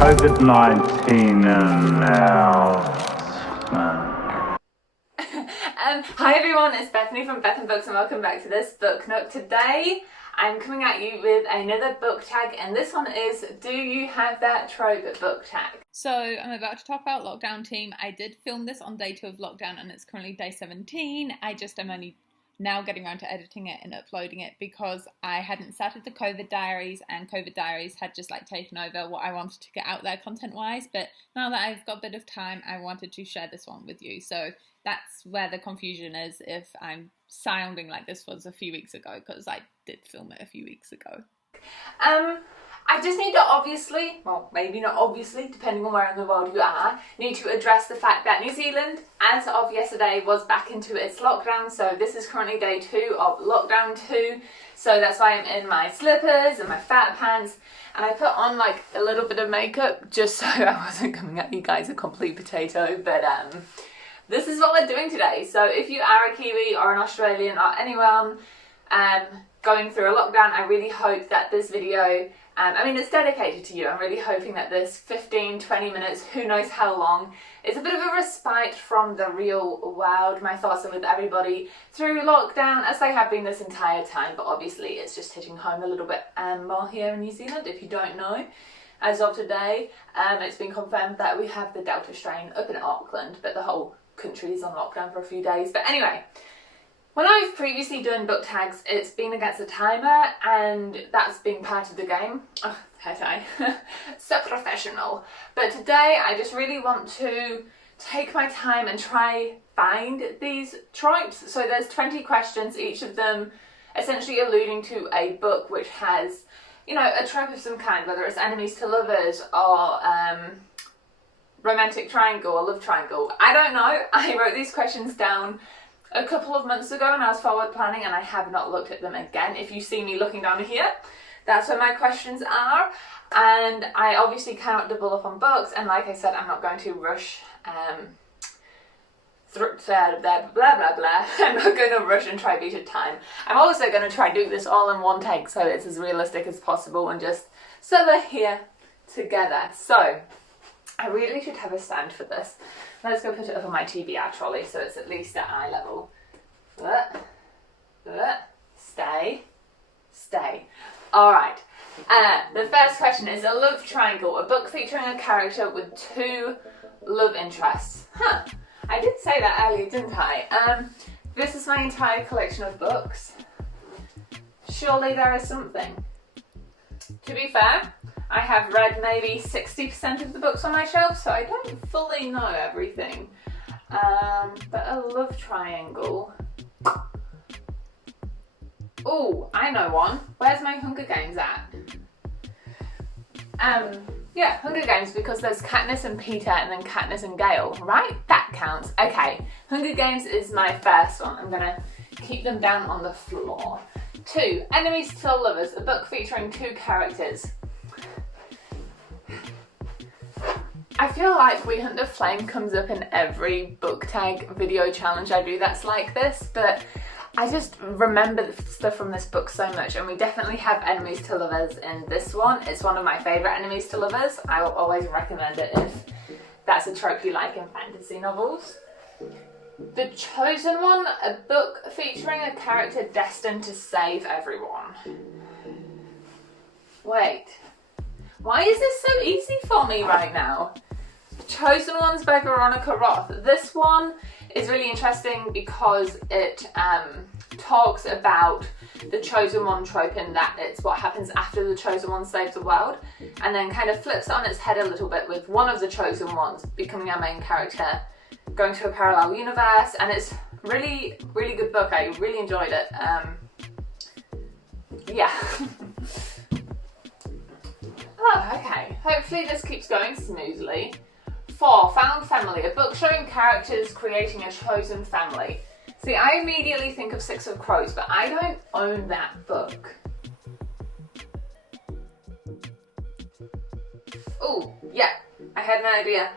COVID-19 announcement. Hi everyone, it's Bethany from Beth and Books and welcome back to this book nook. Today I'm coming at you with another book tag, and this one is Do You Have That Trope book tag. So I'm about to talk about Lockdown Team. I did film this on day 2 of lockdown and it's currently day 17. I'm only now getting around to editing it and uploading it because I hadn't started the COVID diaries, and COVID diaries had just taken over what I wanted to get out there content wise. But now that I've got a bit of time, I wanted to share this one with you. So that's where the confusion is if I'm sounding like this was a few weeks ago, because I did film it a few weeks ago. I just need to obviously, well maybe not obviously, depending on where in the world you are, need to address the fact that New Zealand, as of yesterday, was back into its lockdown. So this is currently day 2 of lockdown 2. So that's why I'm in my slippers and my fat pants. And I put on a little bit of makeup just so I wasn't coming at you guys a complete potato. But this is what we're doing today. So if you are a Kiwi or an Australian or anyone going through a lockdown, I really hope that this video, it's dedicated to you. I'm really hoping that this 15-20 minutes, who knows how long, is a bit of a respite from the real world. My thoughts are with everybody through lockdown, as they have been this entire time, but obviously it's just hitting home a little bit more here in New Zealand. If you don't know, as of today, it's been confirmed that we have the Delta strain up in Auckland, but the whole country is on lockdown for a few days. But anyway, when I've previously done book tags, it's been against a timer, and that's been part of the game. Oh, head I. So professional. But today I just really want to take my time and try find these tropes. So there's 20 questions, each of them essentially alluding to a book which has, a trope of some kind, whether it's enemies to lovers or romantic triangle or love triangle. I don't know. I wrote these questions down a couple of months ago when I was forward planning, and I have not looked at them again. If you see me looking down here, that's where my questions are. And I obviously cannot double up on books, and like I said, I'm not going to rush blah blah blah. I'm not going to rush and try beat a time. I'm also going to try do this all in one take so it's as realistic as possible, and just so we're here together. So I really should have a stand for this. Let's go put it up on my TBR trolley so it's at least at eye level. Stay. Alright. The first question is a love triangle, a book featuring a character with 2 love interests. I did say that earlier, didn't I? This is my entire collection of books. Surely there is something. To be fair, I have read maybe 60% of the books on my shelf, so I don't fully know everything. But a love triangle. Oh, I know one. Where's my Hunger Games at? Yeah, Hunger Games, because there's Katniss and Peter and then Katniss and Gale, right? That counts. Okay, Hunger Games is my first one. I'm gonna keep them down on the floor. 2, Enemies to Lovers, a book featuring 2 characters. I feel like We Hunt the Flame comes up in every book tag video challenge I do that's like this, but I just remember the stuff from this book so much, and we definitely have Enemies to Lovers in this one. It's one of my favourite Enemies to Lovers. I will always recommend it if that's a trope you like in fantasy novels. The Chosen One, a book featuring a character destined to save everyone. Wait, why is this so easy for me right now? Chosen Ones by Veronica Roth. This one is really interesting because it talks about the Chosen One trope, in that it's what happens after the Chosen One saves the world, and then kind of flips on its head a little bit with one of the Chosen Ones becoming our main character, going to a parallel universe, and it's really, really good book. I really enjoyed it. Yeah. Oh, okay. Hopefully this keeps going smoothly. 4, Found Family, a book showing characters creating a chosen family. See, I immediately think of 6 of Crows, but I don't own that book. Oh, yeah, I had an idea.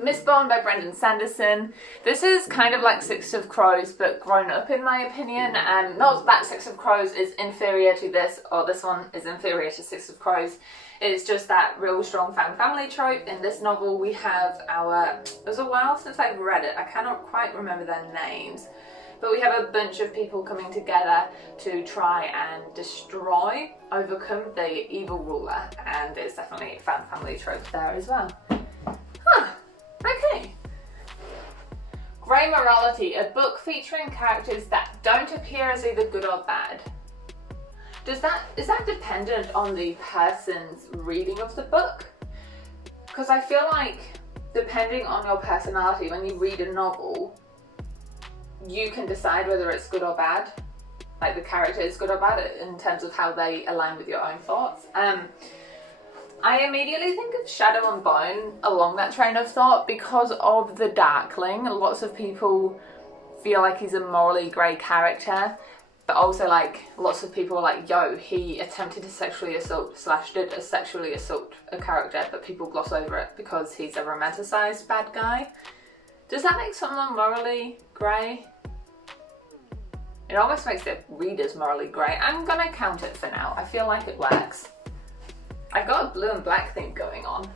Mistborn by Brendan Sanderson. This is kind of like Six of Crows but grown up in my opinion, and not that Six of Crows is inferior to this or this one is inferior to Six of Crows. It's just that real strong found family trope. In this novel we have our, it was a while since I've read it, I cannot quite remember their names, but we have a bunch of people coming together to try and overcome the evil ruler, and it's definitely a found family trope there as well. Okay. Grey Morality, a book featuring characters that don't appear as either good or bad. Is that dependent on the person's reading of the book? Because I feel like depending on your personality, when you read a novel, you can decide whether it's good or bad. Like the character is good or bad in terms of how they align with your own thoughts. I immediately think of Shadow and Bone along that train of thought because of the Darkling. Lots of people feel like he's a morally grey character, but also like lots of people are like, yo, he attempted to sexually assault / did sexually assault a character, but people gloss over it because he's a romanticised bad guy. Does that make someone morally grey? It almost makes the readers morally grey. I'm gonna count it for now. I feel like it works. I've got a blue and black thing going on.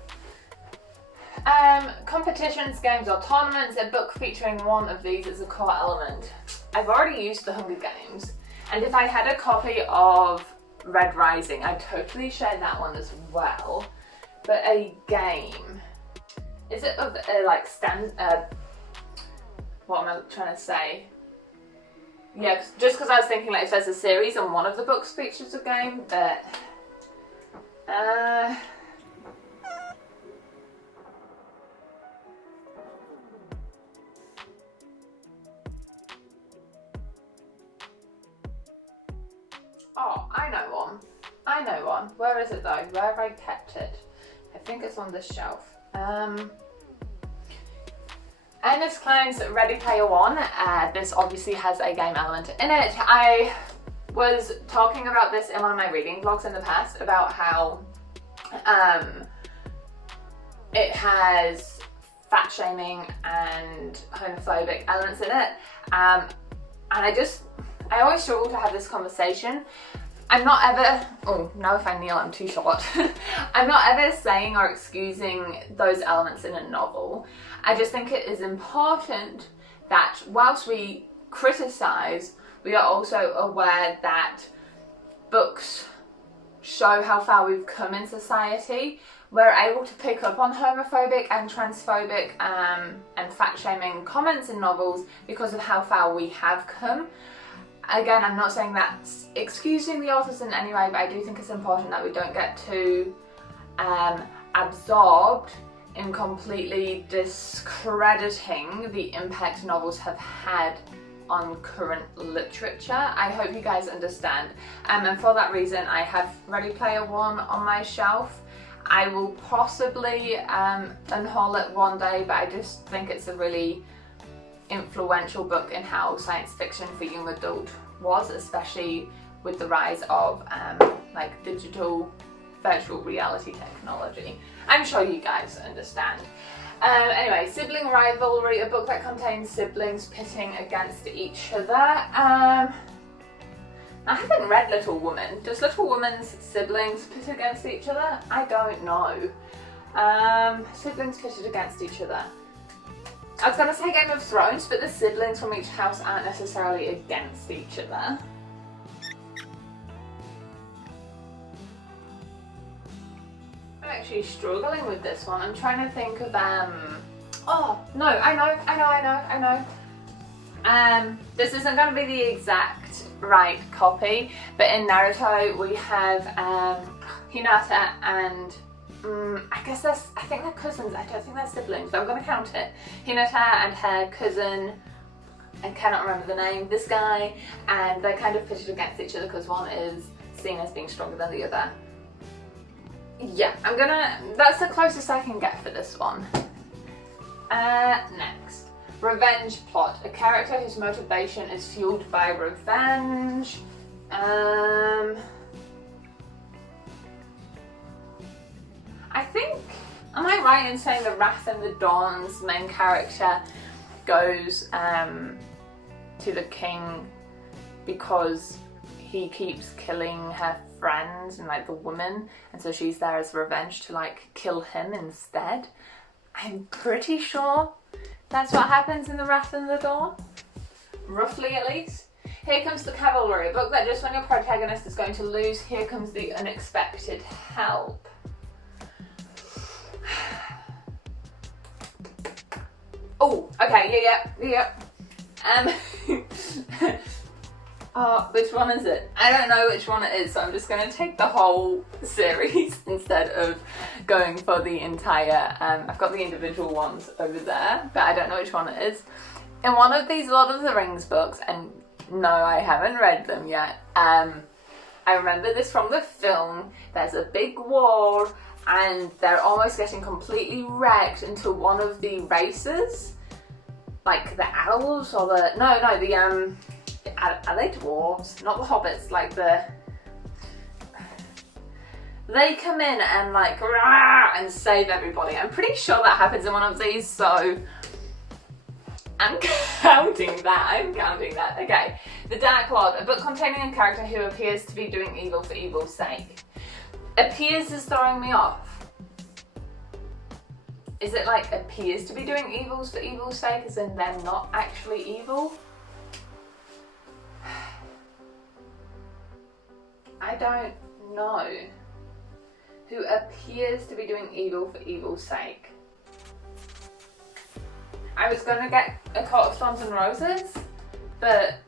Competitions, games or tournaments. A book featuring one of these is a core element. I've already used The Hunger Games, and if I had a copy of Red Rising, I'd totally share that one as well. But a game, is it of like what am I trying to say? Yeah, just because I was thinking like if there's a series and one of the books features a game, but oh, I know one. Where is it though? Where have I kept it? I think it's on this shelf. Ernest Cline's Ready Player One. This obviously has a game element in it. I was talking about this in one of my reading vlogs in the past about how it has fat shaming and homophobic elements in it, and I always struggle to have this conversation. I'm not ever, oh, now if I kneel I'm too short. I'm not ever saying or excusing those elements in a novel. I just think it is important that whilst we criticise, we are also aware that books show how far we've come in society. We're able to pick up on homophobic and transphobic and fat-shaming comments in novels because of how far we have come. Again, I'm not saying that's excusing the authors in any way, but I do think it's important that we don't get too absorbed in completely discrediting the impact novels have had on current literature. I hope you guys understand. And for that reason, I have Ready Player One on my shelf. I will possibly unhaul it one day, but I just think it's a really influential book in how science fiction for young adult was, especially with the rise of like digital virtual reality technology. I'm sure you guys understand. Anyway, Sibling Rivalry, a book that contains siblings pitting against each other. I haven't read Little Woman. Does Little Woman's siblings pit against each other? I don't know. Siblings pitted against each other. I was going to say Game of Thrones, but the siblings from each house aren't necessarily against each other. I'm actually struggling with this one. I'm trying to think of, oh, no, I know. This isn't going to be the exact right copy, but in Naruto we have Hinata and I think they're cousins. I don't think they're siblings, but I'm going to count it. Hinata and her cousin, I cannot remember the name, this guy, and they're kind of pitted against each other because one is seen as being stronger than the other. Yeah, that's the closest I can get for this one. Next. Revenge plot. A character whose motivation is fueled by revenge. I think Am I right in saying the Wrath and the Dawn's main character goes to the king because he keeps killing her friends and like the woman, and so she's there as revenge to like kill him instead? I'm pretty sure that's what happens in the Wrath and the Dawn. Roughly, at least. Here comes the Cavalry, a book that just when your protagonist is going to lose, here comes the unexpected help. Oh, okay, yeah. Oh, which one is it? I don't know which one it is, so I'm just going to take the whole series instead of going for the entire, I've got the individual ones over there, but I don't know which one it is. In one of these Lord of the Rings books, and no, I haven't read them yet, I remember this from the film, there's a big war, and they're almost getting completely wrecked until one of the races, like the elves or the, are they dwarves? Not the hobbits, like they come in and like, rah, and save everybody. I'm pretty sure that happens in one of these, so I'm counting that. Okay. The Dark Lord, a book containing a character who appears to be doing evil for evil's sake. Appears is throwing me off. Is it like appears to be doing evils for evil's sake, as in they're not actually evil? I don't know. Who appears to be doing evil for evil's sake. I was gonna get A Court of Thorns and Roses, but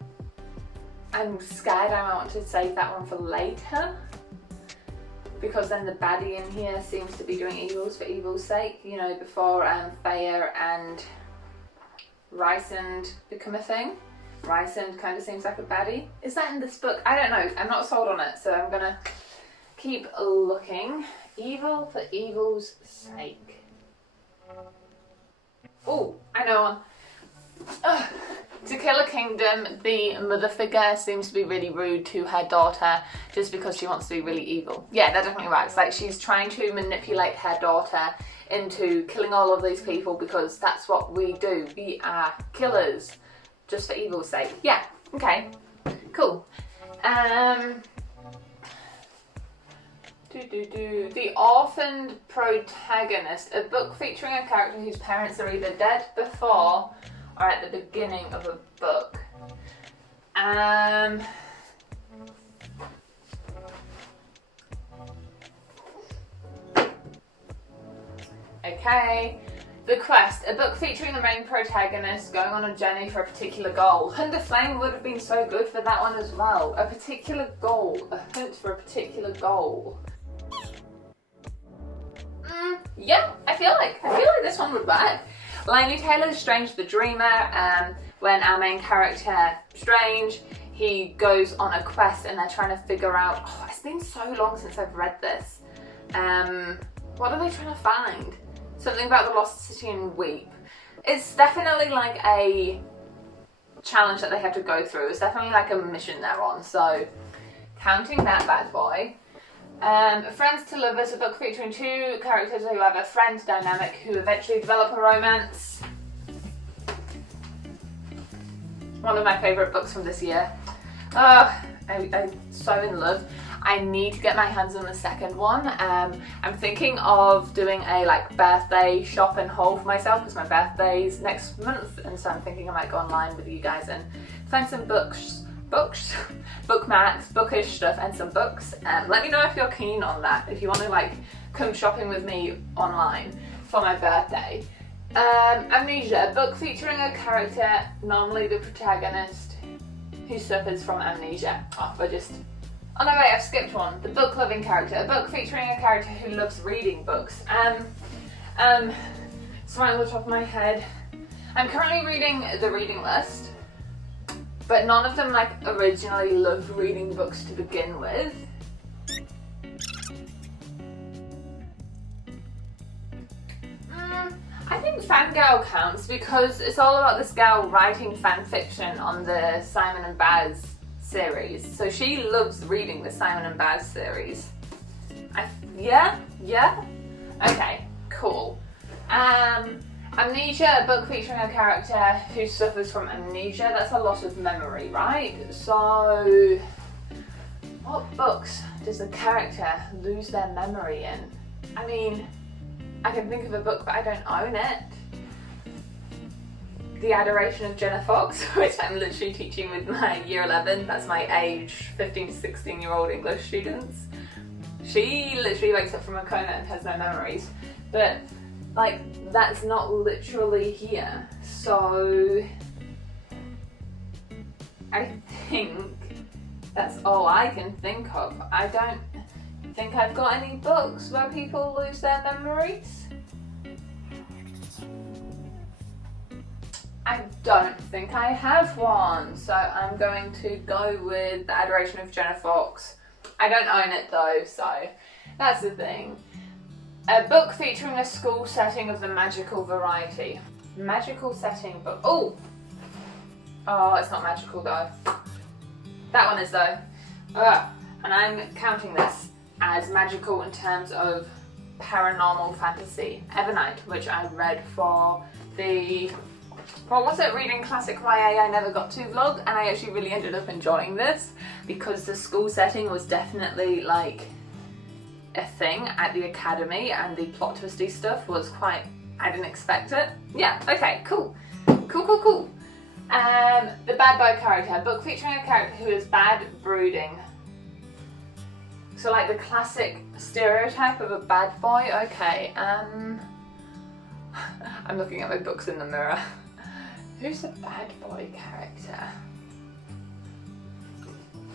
I'm scared I might want to save that one for later, because then the baddie in here seems to be doing evils for evil's sake, you know, before Feyre and Rysand become a thing. Rysand kind of seems like a baddie. Is that in this book? I don't know. I'm not sold on it, so I'm gonna keep looking. Evil for evil's sake. Oh, I know one. Ugh. To Kill a Kingdom, the mother figure seems to be really rude to her daughter just because she wants to be really evil. Yeah, that definitely works. Like, she's trying to manipulate her daughter into killing all of these people because that's what we do. We are killers just for evil's sake. Yeah, okay, cool. The Orphaned Protagonist, a book featuring a character whose parents are either dead before or at the beginning of a book. Okay. The Quest, a book featuring the main protagonist going on a journey for a particular goal. Hunt of Flame would have been so good for that one as well. A particular goal, a hunt for a particular goal. Yeah, I feel like this one would work. Laini Taylor's Strange the Dreamer, when our main character, Strange, he goes on a quest and they're trying to figure out, oh, it's been so long since I've read this. What are they trying to find? Something about the Lost City and Weep. It's definitely like a challenge that they have to go through. It's definitely like a mission they're on, so counting that bad boy. Friends to Lovers, a book featuring two characters who have a friend dynamic who eventually develop a romance. One of my favourite books from this year. I'm so in love. I need to get my hands on the second one. I'm thinking of doing a like birthday shop and haul for myself because my birthday's next month, and so I'm thinking I might go online with you guys and find some bookmarks, bookish stuff and some books. Let me know if you're keen on that, if you want to like come shopping with me online for my birthday. Amnesia, a book featuring a character, normally the protagonist, who suffers from amnesia. Oh no wait, I've skipped one. The book loving character, a book featuring a character who loves reading books. So right on the top of my head, I'm currently reading the reading list, but none of them like originally loved reading books to begin with. I think fangirl counts because it's all about this girl writing fan fiction on the Simon and Baz series. So she loves reading the Simon and Baz series. Yeah? Okay, cool. cool. Amnesia, a book featuring a character who suffers from amnesia. That's a loss of memory, right? So, what books does the character lose their memory in? I mean, I can think of a book, but I don't own it. The Adoration of Jenna Fox, which I'm literally teaching with my year 11. That's my age 15 to 16-year-old English students. She literally wakes up from a coma and has no memories. But, like, that's not literally here. So, I think that's all I can think of. I don't think I've got any books where people lose their memories. I don't think I have one, so I'm going to go with The Adoration of Jenna Fox. I don't own it though, so that's the thing. A book featuring a school setting of the magical variety. Magical setting book. Oh, it's not magical though. That one is though. And I'm counting this as magical in terms of paranormal fantasy. Evernight, which I read for the reading classic YA I never got to vlog, and I actually really ended up enjoying this because the school setting was definitely like a thing at the academy, and the plot twisty stuff was quite, I didn't expect it. Yeah, okay, cool. The bad boy character, a book featuring a character who is bad brooding. So like the classic stereotype of a bad boy, okay. I'm looking at my books in the mirror. Who's a bad boy character?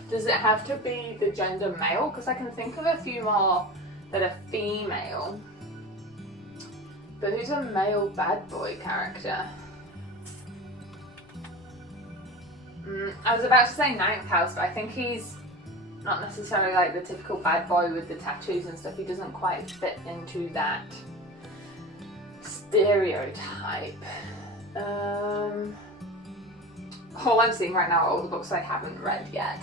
Does it have to be the gender male? Because I can think of a few more that are female. But who's a male bad boy character? I was about to say Ninth House, but I think he's not necessarily like the typical bad boy with the tattoos and stuff. He doesn't quite fit into that stereotype. All I'm seeing right now are all the books I haven't read yet.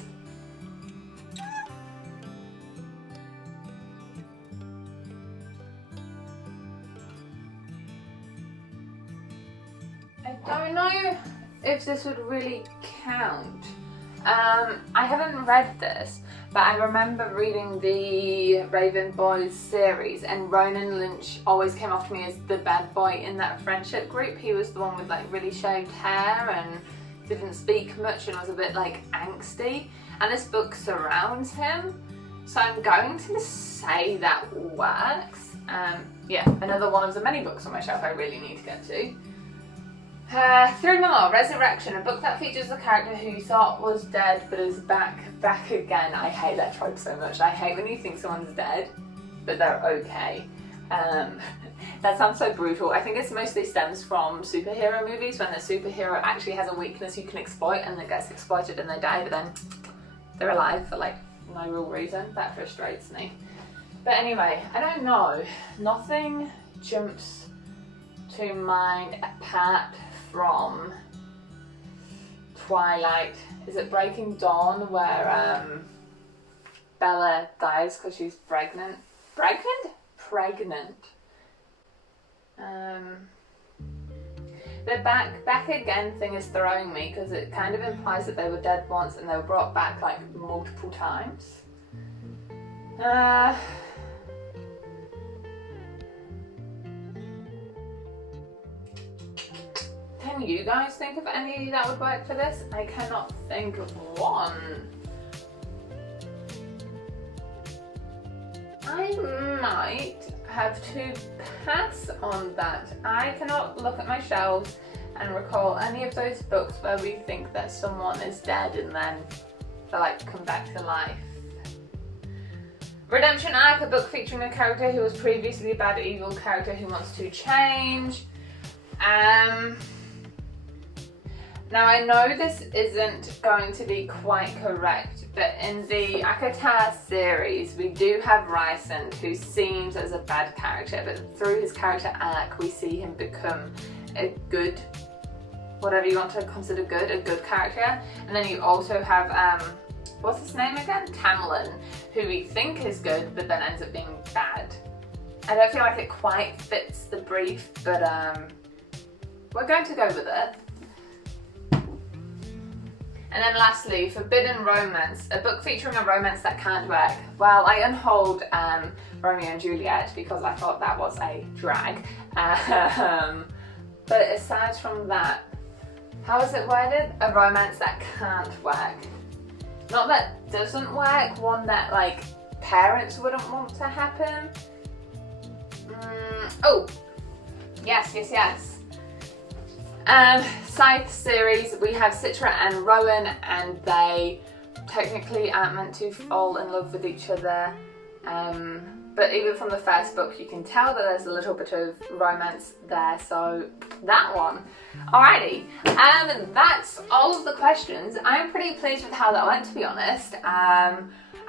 I don't know if this would really count. I haven't read this, but I remember reading the Raven Boys series, and Ronan Lynch always came off to me as the bad boy in that friendship group. He was the one with like really shaved hair and didn't speak much and was a bit like angsty, and this book surrounds him, so I'm going to say that works. Yeah, another one of the many books on my shelf I really need to get to. 3 more. Resurrection, a book that features a character who you thought was dead but is back again. I hate that trope so much. I hate when you think someone's dead but they're okay. That sounds so brutal. I think it mostly stems from superhero movies, when the superhero actually has a weakness you can exploit and it gets exploited and they die, but then they're alive for like no real reason. That frustrates me. But anyway, I don't know. Nothing jumps to mind apart from Twilight. Is it Breaking Dawn where Bella dies because she's pregnant? Pregnant. The back again thing is throwing me because it kind of implies that they were dead once and they were brought back like multiple times. Can you guys think of any that would work for this? I cannot think of one. I might have to pass on that. I cannot look at my shelves and recall any of those books where we think that someone is dead and then they like come back to life. Redemption Arc, a book featuring a character who was previously a bad evil character who wants to change. Now I know this isn't going to be quite correct, but in the Akatar series we do have Rysand, who seems as a bad character, but through his character arc we see him become a good, whatever you want to consider good, a good character. And then you also have, what's his name again? Tamlin, who we think is good but then ends up being bad. I don't feel like it quite fits the brief, but we're going to go with it. And then lastly, Forbidden Romance, a book featuring a romance that can't work. Well, I unhauled Romeo and Juliet because I thought that was a drag. But aside from that, how is it worded? A romance that can't work. Not that doesn't work, one that like parents wouldn't want to happen. Oh, yes. Scythe series, we have Citra and Rowan, and they technically aren't meant to fall in love with each other. But even from the first book, you can tell that there's a little bit of romance there, so that one. Alrighty, that's all of the questions. I'm pretty pleased with how that went, to be honest. I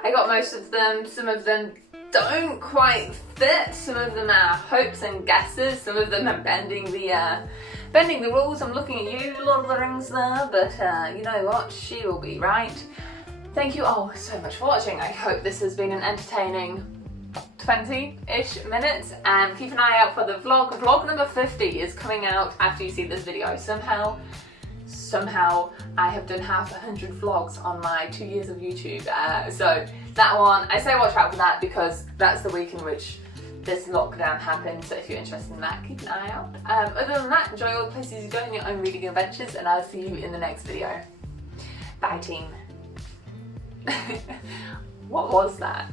got most of them. Some of them don't quite fit. Some of them are hopes and guesses. Some of them are bending the rules. I'm looking at you, Lord of the Rings there, but you know what? She will be right. Thank you all so much for watching. I hope this has been an entertaining 20-ish minutes, and keep an eye out for the vlog. Vlog number 50 is coming out after you see this video. Somehow I have done half 100 vlogs on my 2 years of YouTube, so that one, I say watch out for that because that's the week in which this lockdown happened, so if you're interested in that, keep an eye out. Other than that, enjoy all the places you go in your own reading adventures, and I'll see you in the next video. Bye team. What was that?